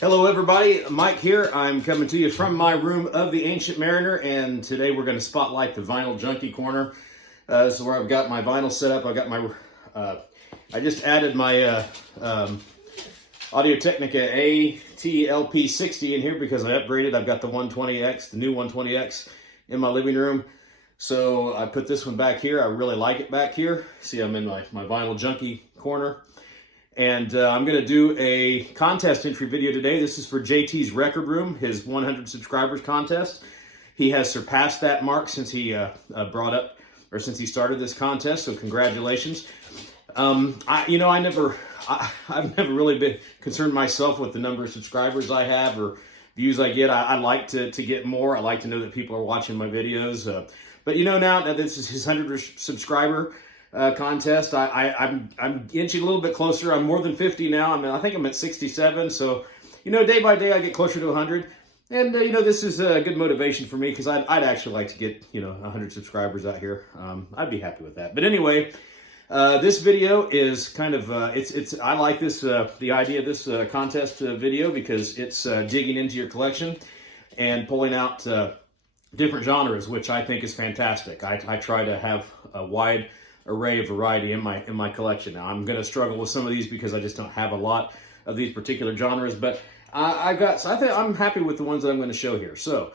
Hello everybody, Mike here. I'm coming to you from my room of the Ancient Mariner, and today we're going to spotlight the Vinyl Junkie Corner. This is where I've got my vinyl set up. I just added my Audio-Technica AT-LP60 in here because I upgraded. I've got the 120X, the new 120X in my living room. So I put this one back here. I really like it back here. See, I'm in my Vinyl Junkie Corner. And I'm going to do a contest entry video today. This is for JT's Record Room, his 100 subscribers contest. He has surpassed that mark since he since he started this contest. So congratulations. I've never really been concerned myself with the number of subscribers I have or views I get. I like to get more. I like to know that people are watching my videos. But now that this is his 100 subscriber contest, I'm inching a little bit closer. I'm more than 50 now. I think I'm at 67. So, day by day I get closer to 100. And, this is a good motivation for me because I'd actually like to get, 100 subscribers out here. I'd be happy with that. But anyway, this video is kind of, I like this, the idea of this contest video because it's digging into your collection and pulling out different genres, which I think is fantastic. I try to have a wide array of variety in my collection. Now I'm going to struggle with some of these because I just don't have a lot of these particular genres, but I think I'm happy with the ones that I'm going to show here. So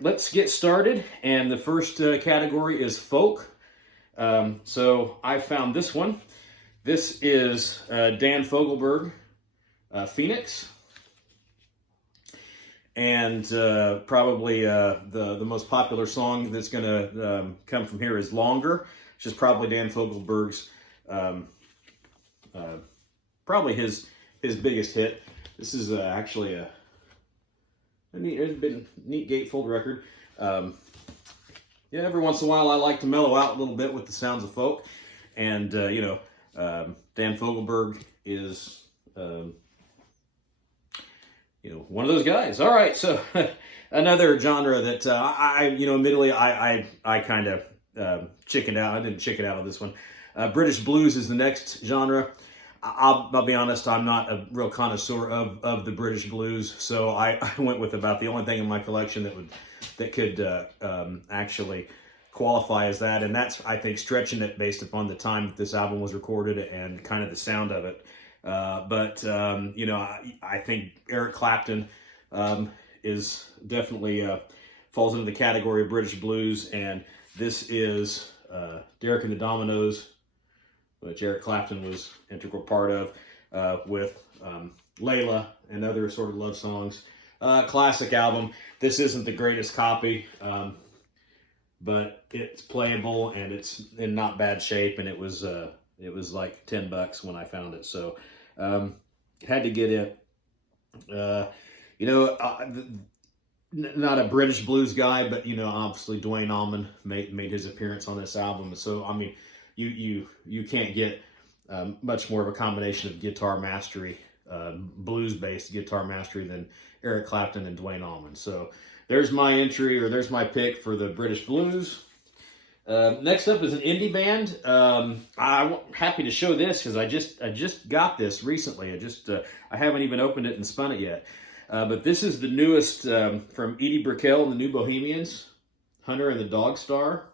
let's get started, and the first category is folk. So I found this one. This is Dan Fogelberg, Phoenix, and probably the most popular song that's going to come from here is Longer, which is probably Dan Fogelberg's, probably his biggest hit. This is actually a neat gatefold record. Every once in a while I like to mellow out a little bit with the sounds of folk, and Dan Fogelberg is one of those guys. All right, so another genre that admittedly I kind of chickened out. I didn't chicken out on this one. British blues is the next genre. I'll be honest, I'm not a real connoisseur of the British blues, so I went with about the only thing in my collection that could actually qualify as that, and that's, I think, stretching it based upon the time that this album was recorded and kind of the sound of it. I think Eric Clapton is definitely falls into the category of British blues, and this is Derek and the Dominoes, which Eric Clapton was an integral part of, with Layla and other sort of love songs. Classic album. This isn't the greatest copy, but it's playable and it's in not bad shape, and it was like $10 when I found it, so had to get it. Not a British blues guy, but obviously Duane Allman made his appearance on this album. So you can't get much more of a combination of guitar mastery, blues-based guitar mastery than Eric Clapton and Duane Allman. So there's my entry, or there's my pick for the British blues. Next up is an indie band. I'm happy to show this because I just got this recently. I haven't even opened it and spun it yet. But this is the newest from Edie Brickell and the New Bohemians, Hunter and the Dog Star.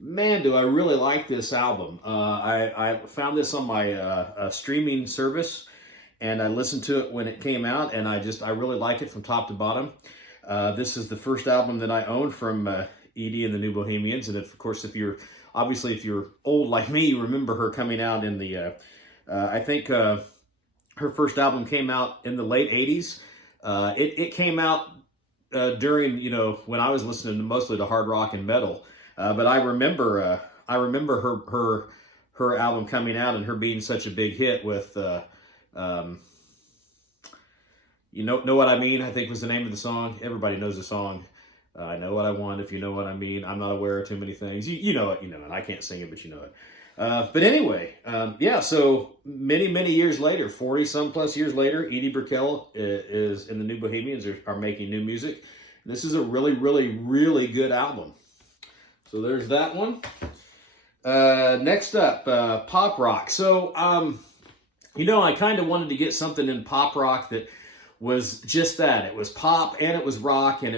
Man, do I really like this album. I found this on my streaming service, and I listened to it when it came out, and I really like it from top to bottom. This is the first album that I own from Edie and the New Bohemians, and of course, if you're old like me, you remember her coming out in the, I think her first album came out in the late 80s. It came out during, when I was listening mostly to hard rock and metal. But I remember her album coming out and her being such a big hit with, Know What I Mean, I think was the name of the song. Everybody knows the song. I know what I want, if you know what I mean. I'm not aware of too many things. You know it, and I can't sing it, but you know it. But anyway, so many years later, 40-some plus years later, Edie Brickell is in the New Bohemians are making new music. This is a really, really, really good album. So there's that one. Next up, pop rock. So You know, I kind of wanted to get something in pop rock that was just that. It was pop and it was rock, and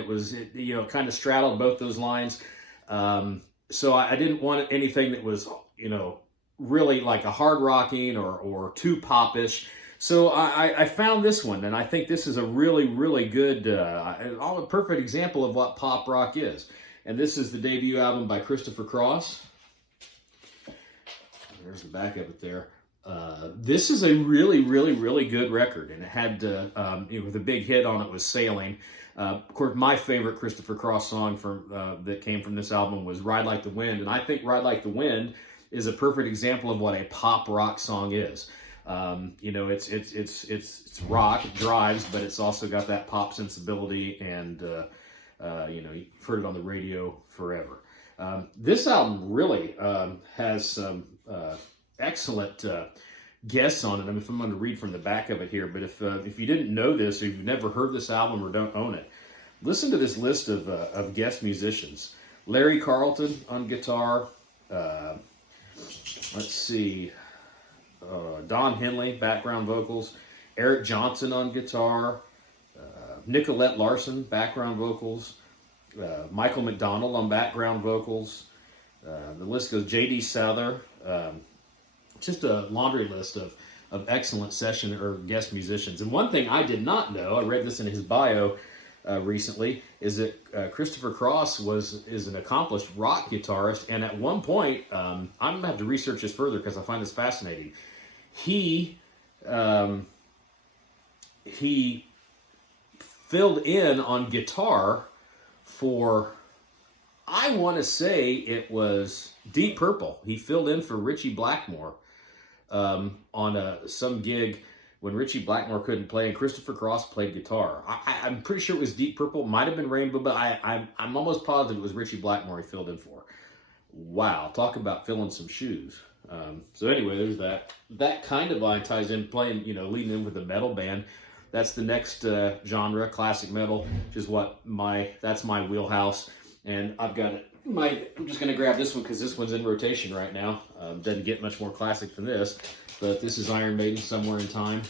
you know, kind of straddled both those lines. So I didn't want anything that was, you know, really like a hard rocking or too popish. So I found this one, and I think this is a really, really good, a perfect example of what pop rock is. And this is the debut album by Christopher Cross. There's the back of it there. This is a really, really, really good record, and it had, with a big hit on it was Sailing. Of course, my favorite Christopher Cross song that came from this album was Ride Like the Wind, and I think Ride Like the Wind is a perfect example of what a pop rock song is. You know, it's rock, it drives, but it's also got that pop sensibility, and you know, you've heard it on the radio forever. This album really has some excellent guests on it. I mean, if I'm going to read from the back of it here, but if you didn't know this, or you've never heard this album or don't own it, listen to this list of guest musicians. Larry Carlton on guitar. Let's see. Don Henley, background vocals. Eric Johnson on guitar. Nicolette Larson, background vocals. Michael McDonald on background vocals. The list goes. J.D. Souther. Just a laundry list of excellent session or guest musicians. And one thing I did not know, I read this in his bio recently, is that Christopher Cross is an accomplished rock guitarist. And at one point, I'm going to have to research this further because I find this fascinating. He filled in on guitar for, I want to say it was Deep Purple. He filled in for Richie Blackmore on some gig when Richie Blackmore couldn't play, and Christopher Cross played guitar. I'm pretty sure it was Deep Purple, might have been Rainbow, but I'm almost positive it was Richie Blackmore he filled in for. Wow, talk about filling some shoes. So anyway, there's that. That kind of ties in playing, you know, leading in with a metal band. That's the next genre, classic metal, which is that's my wheelhouse. And I've got it. I'm just going to grab this one because this one's in rotation right now. Doesn't get much more classic than this, but this is Iron Maiden, Somewhere in Time.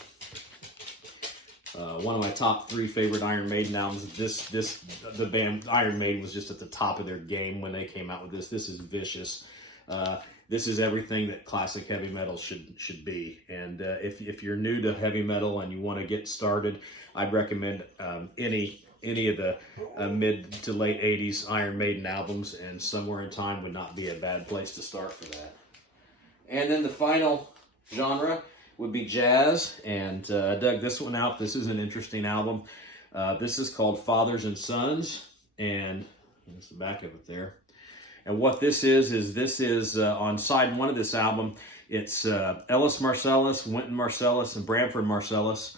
One of my top 3 favorite Iron Maiden albums. The band Iron Maiden was just at the top of their game when they came out with this. This is vicious. This is everything that classic heavy metal should be. And if you're new to heavy metal and you want to get started, I'd recommend any of the mid to late 80s Iron Maiden albums, and Somewhere in Time would not be a bad place to start for that. And then the final genre would be jazz, and I dug this one out. This is an interesting album. This is called Fathers and Sons, and there's the back of it there. And what this is on side 1 of this album, it's Ellis Marsalis, Wynton Marsalis, and Branford Marsalis,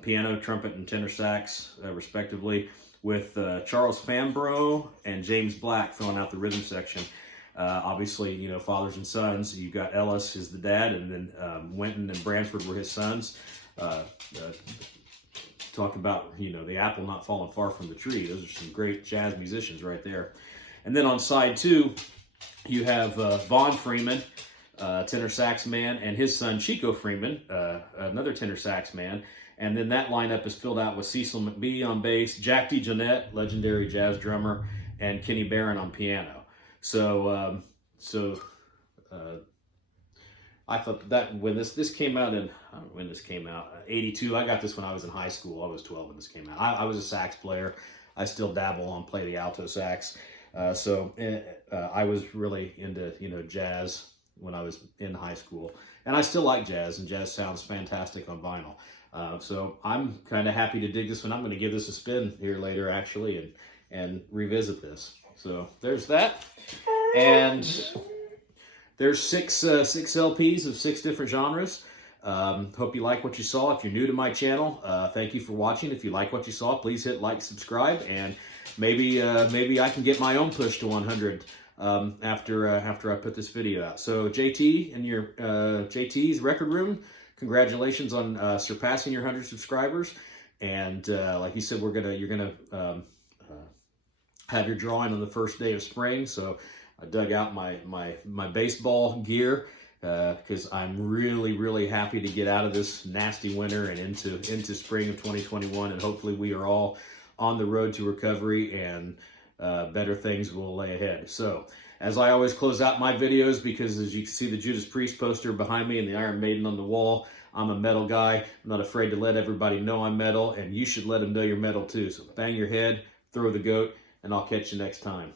piano, trumpet, and tenor sax, respectively, with Charles Fambrough and James Black filling out the rhythm section. Obviously, you know, fathers and sons. You got Ellis is the dad, and then Wynton and Branford were his sons. Talk about, you know, the apple not falling far from the tree. Those are some great jazz musicians right there. And then on side 2, you have Vaughn Freeman, tenor sax man, and his son Chico Freeman, another tenor sax man. And then that lineup is filled out with Cecil McBee on bass, Jack DeJohnette, legendary jazz drummer, and Kenny Barron on piano. So I thought that when this came out in, I don't know when this came out, 82. I got this when I was in high school. I was 12 when this came out. I was a sax player. I still dabble on play the alto sax. So I was really into, you know, jazz when I was in high school, and I still like jazz, and jazz sounds fantastic on vinyl. So I'm kind of happy to dig this one. I'm going to give this a spin here later, actually, and revisit this. So there's that, and there's six LPs of 6 different genres. Hope you like what you saw. If you're new to my channel, thank you for watching. If you like what you saw, please hit like, subscribe, and maybe I can get my own push to 100 after I put this video out. So JT and your JT's Record Room, congratulations on surpassing your 100 subscribers. And like you said, you're gonna have your drawing on the first day of spring. So I dug out my baseball gear, because I'm really, really happy to get out of this nasty winter and into spring of 2021, and hopefully we are all on the road to recovery, and better things will lay ahead. So, as I always close out my videos, because as you can see the Judas Priest poster behind me and the Iron Maiden on the wall, I'm a metal guy. I'm not afraid to let everybody know I'm metal, and you should let them know you're metal too. So bang your head, throw the goat, and I'll catch you next time.